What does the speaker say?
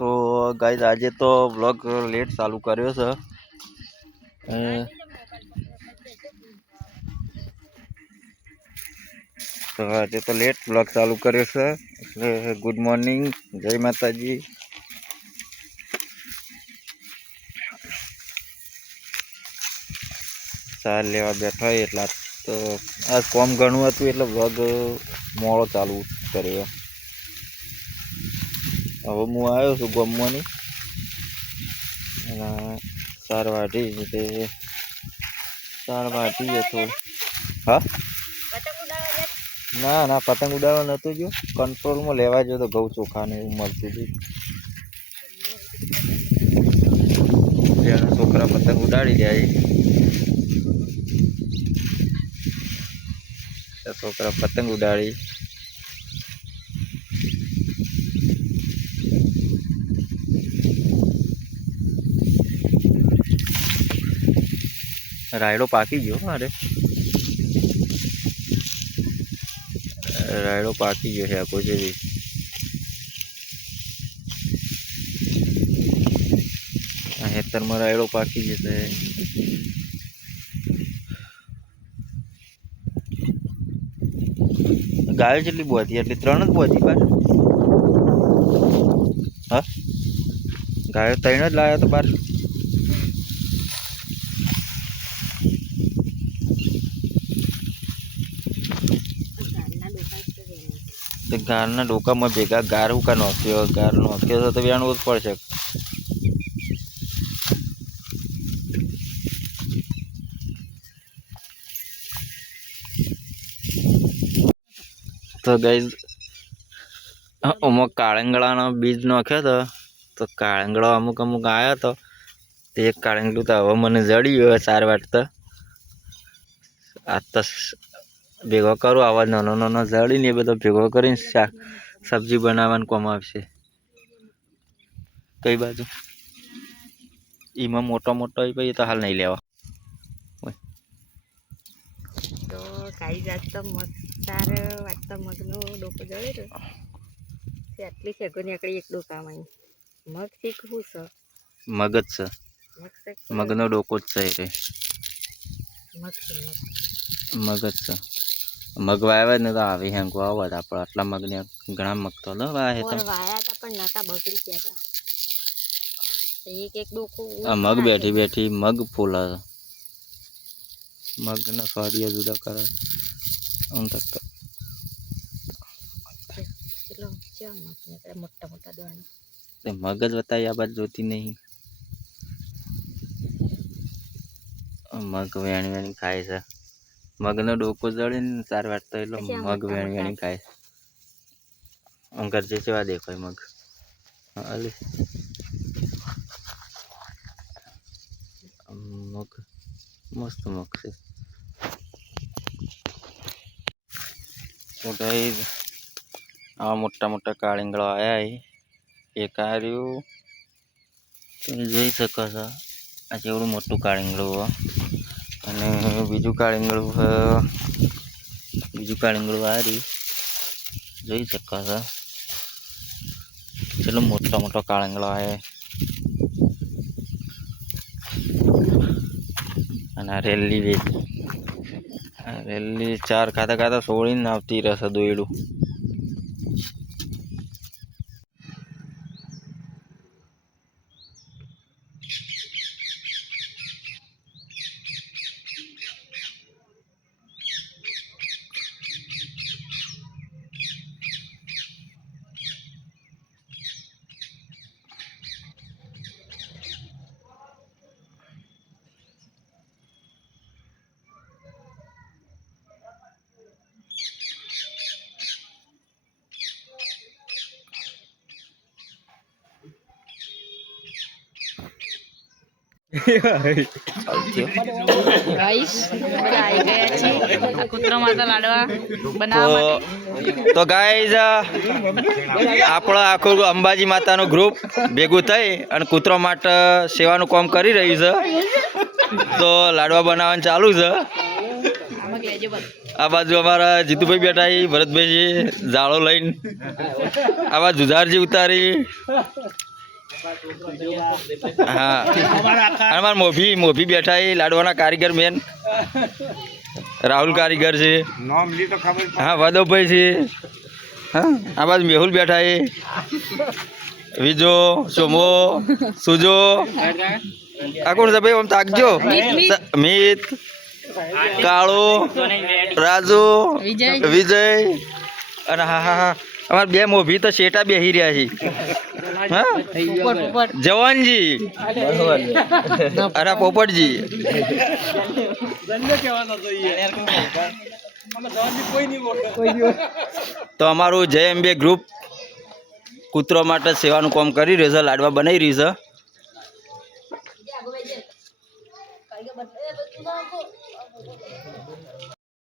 તો ગાઈઝ આજે તો વ્લોગ લેટ ચાલુ કર્યો છે. તો આજે તો લેટ વ્લોગ ચાલુ કર્યો છે. એટલે ગુડ મોર્નિંગ, જય માતાજી. ચાર લેવા બેઠા એટલે તો આ કોમ ઘણું હતું એટલે વ્લોગ મોડો ચાલુ કર્યો. હવે હું આવ્યો છું ગમવાની ચાર વાઢી તે 4 વાઢી થોડું. હા ના પતંગ ઉડાડવા નતું ગયો, કંટ્રોલમાં લેવા ગયો તો ઘઉં ચોખા ને એવું મળતું હતું. છોકરા પતંગ ઉડાડી જાય, છોકરા પતંગ ઉડાડી. રાયડો પાકી ગયો. અરે રાયડો પાકી ગયો છે આખો જેવી. હેતરમાં રાયડો પાકી જશે. ગાયો જેટલી બોધી એટલી 3 જ બોધી બાર. હા ગાયો 3 જ લાવ્યા તો બાર. ગારના ડોકામાં ભેગા ગાર હું કા નોખ્યો, ગાર નોખ્યો તો વેણવું જ પડશે. તો ગાઈઝ અમુક કાળંગળાનો બીજ નાખ્યો તો કાળંગળો અમુક આવ્યો હતો. તે એક કાળંગળું તો હવે મને જડ્યું 4 વાટતા. આ તો ભેગો કરું, આવા નાનો જડીને એ બધો ભેગો કરીને શાક સબ્જી બનાવવાનું કામ આવશે. કઈ બાજુ એમાં મોટો પછી તો હાલ નહીં લેવા. તો ખાઈ જાત તો મગ 4 વાટતા મગનો ડોકો જડે તો આટલી શેગો નીકળી એક ડોકામાં. મગ શીખવું છે, મગ જ છે, મગનો ડોકો જ છે. રે મગ જ છે. મગ વાવ્યા ને તો આવી હેંગો આવો આપણે આટલા મગને ઘણા મગ તો વાયા તો વાયા હતા પણ નતા, બગડી ગયા હતા. એક ડોકો આ મગ બેઠી મગ ફૂલા મગના સ્વાડિયા જુદા કરે. મોટા દાણા મગ જ બતાવી, આ બાજુ જોતી નહીં. મગ વેણી ખાય છે. મગનો ડોકો જડે ને 4 વાટતા એટલે મગ વેણી ખાય. અંકર જે સેવા દેખાય મગ. અલે મગ મસ્ત મગ છે. તો ગાઈઝ આવા મોટા કાળીંગળો આવ્યા. એક આર્યું તમે જોઈ શકો છો. આ જેવડું મોટું કાળીંગળું અને બીજું કાળીંગળું આર્યું જોઈ શકો છો. ચલો મોટો કાળીંગળો આવે. અને આ રેલી 4 ખાતા સોળીને આવતી રહેશે દોયડું. તો ગાઈઝ આપણો આખું અંબાજી માતાનું ગ્રુપ ભેગું થઈ અને કૂતરો માટે સેવાનું કામ કરી રહ્યું છે. તો લાડવા બનાવવાનું ચાલુ છે. આ બાજુ અમારા જીતુભાઈ બેઠા, ભરતભાઈ જાળો લઈને, આવા જુજારજી ઉતારી હા અને અમારા મોભી બેઠા એ લાડવાના કારીગર મેન રાહુલ કારીગર છે. હા વાદવભાઈ છે. હા આ બાજુ મેહુલ બેઠા એ વિજો સોમો સુજો આ કોણ છે ભાઈ આમ તાકજો મિત કાળો રાજુ વિજય અને હા હા હા અમારા બે મોભી તો શેટા બેહી રહ્યા છે. હા જવાનજી અરે પોપટજી તો અમારું જય અંબે ગ્રુપ કૂતરો માટે સેવાનું કામ કરી રહ્યું છે, લાડવા બનાવી રહ્યું છે.